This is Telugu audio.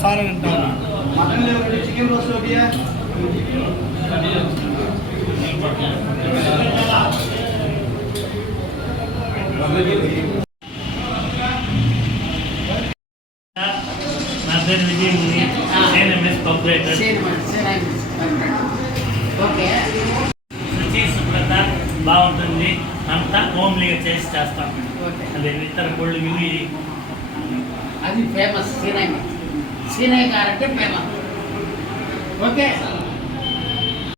సార్ అంటారు మటన్ చికెన్ రోస్ట్ ఓకే నా పేరు విజయముని సిఎన్ఎంఎస్ కార్పొరేటర్ శుచి శుభ్రత బాగుంటుంది అంతా హోమ్లీగా చేస్తాం అదే ఇతర కోళ్ళు ఇవి అది ఫేమస్ సీనై గారంటే ఫేమస్ ఓకే